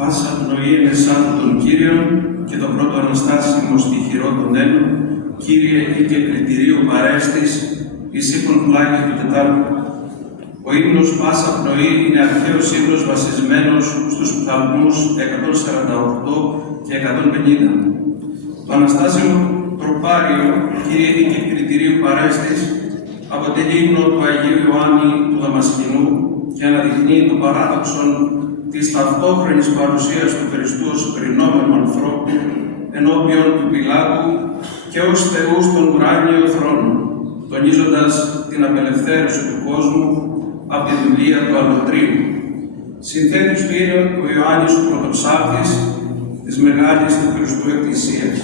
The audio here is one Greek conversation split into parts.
Πάσα πνοή ενεσάν των Κύριων και το πρώτο αναστάσιμο στοιχειρό των ένων, Κύριε ή και κριτηρίου παρέστης, εις ύπον πλάγι του Τετάρτου. Ο ύμνος Πάσα πνοή είναι αρχαίος ύμνος βασισμένος στους ψαλμούς 148 και 150. Το αναστάσιμο τροπάριο, Κύριε ή και κριτηρίου παρέστης, αποτελεί ύμνο του Αγίου Ιωάννη του Δαμασκηνού και αναδεικνύει το παράδοξο της ταυτόχρονης παρουσίας του Χριστού ως κρινόμενου ανθρώπου ενώπιον του Πιλάτου και ως Θεού στον ουράνιο θρόνο, τονίζοντας την απελευθέρωση του κόσμου από τη δουλεία του αλωτρίου. Συνθέτης του είναι ο Ιωάννης ο πρωτοψάλτης της Μεγάλης του Χριστού Εκκλησίας.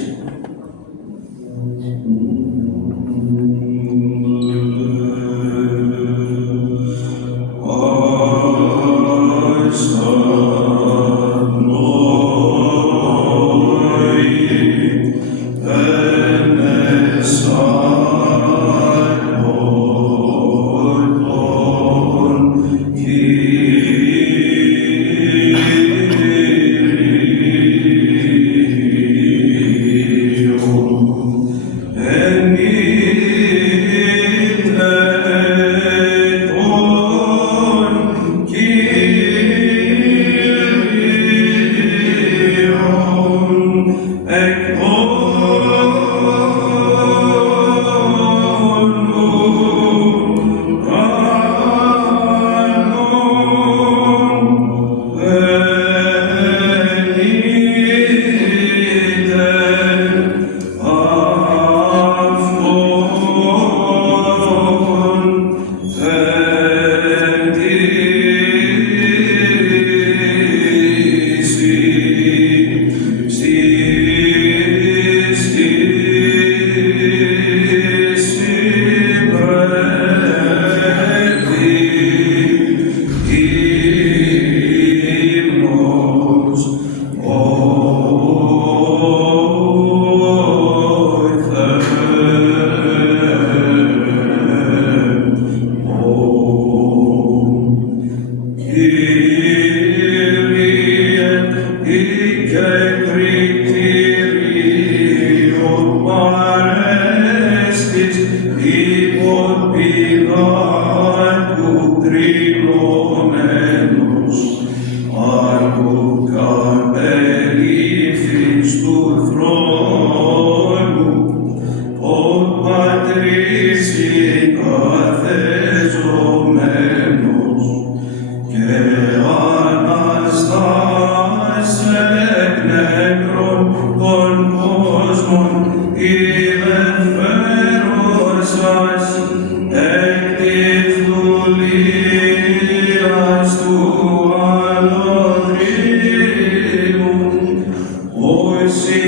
See